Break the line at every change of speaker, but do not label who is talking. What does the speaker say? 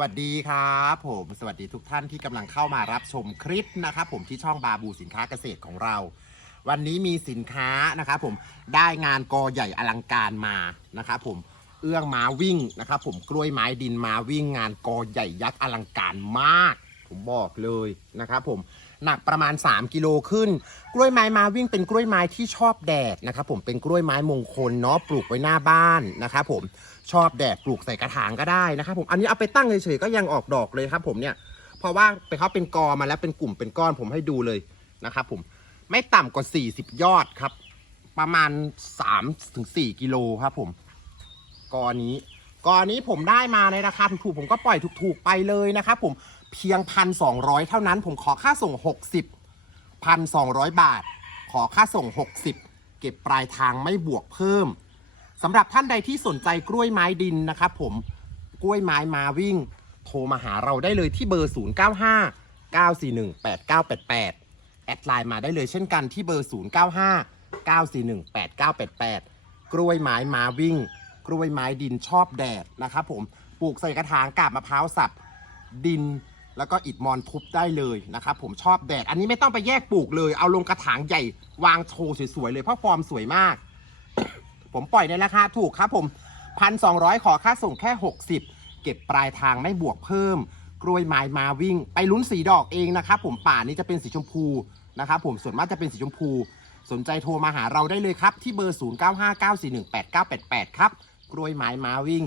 วัสดีครับผมสวัสดีทุกท่านที่กำลังเข้ามารับชมคลิปนะครับผมที่ช่องบาบูสินค้าเกษตรของเรา วันนี้มีสินค้านะครับผมได้งานกอใหญ่อลังการมานะครับผมเอื้องม้าวิ่งนะครับผมกล้วยไม้ดินมาวิ่งงานกอใหญ่ยักษ์อลังการมาก ผมบอกเลยนะครับผม หนักประมาณ 3 กิโลขึ้น กล้วยไม้มาวิ่งเป็นกล้วยไม้ที่ชอบแดดนะครับผมเป็นกล้วยไม้มงคลเนาะปลูกไว้หน้าบ้านนะครับผมชอบแดดปลูกใส่กระถางก็ได้นะครับผมอันนี้เอาไปตั้งเฉยๆก็ยังออกดอกเลยครับผมเนี่ยเพราะว่าไปเขาเป็นกอมาแล้วเป็นกลุ่มเป็นก้อนผมให้ดูเลยนะครับผมไม่ต่ำกว่า 40 ยอดครับ ประมาณ 3-4 กิโลครับผมกอนี้กอนี้ผมได้มาในราคาถูกๆ ผมก็ปล่อยถูกๆไปเลยนะครับผม เพียงพันสองร้อยเท่านั้นผมขอค่าส่ง 60พันสองร้อยบาท ขอค่าส่ง 60 เก็บปลายทางไม่บวกเพิ่มสำหรับท่านใดที่สนใจกล้วยไม้ดินนะครับผมกล้วยไม้มาวิ่ง โทรมาหาเราได้เลยที่เบอร์ 095 941 8988 แอดไลน์มาได้เลยเช่นกันที่เบอร์ 095 941 8988 กล้วยไม้มาวิ่ง กล้วยไม้ดินชอบแดดนะครับผมปลูกใส่กระถางกาบมะพร้าวสับดิน แล้วก็อิฐมอนทุบได้เลยนะครับผมชอบแดด อันนี้ไม่ต้องไปแยกปลูกเลย เอาลงกระถางใหญ่วางโชว์สวยๆเลยเพราะฟอร์มสวยมาก ผมปล่อยในราคาถูกครับผมพันสองขอค่าส่งแค่ 60 เก็บปลายทางไม่บวกเพิ่ม กล้วยไม้มาวิ่ง ไปลุ้นสีดอกเองนะครับผมป่านี้จะเป็นสีชมพูนะครับผมส่วนมากจะเป็นสีชมพู สนใจโทรมาหาเราได้เลยครับ ที่เบอร์ 0959418988 ครับ กล้วยไม้มาวิ่ง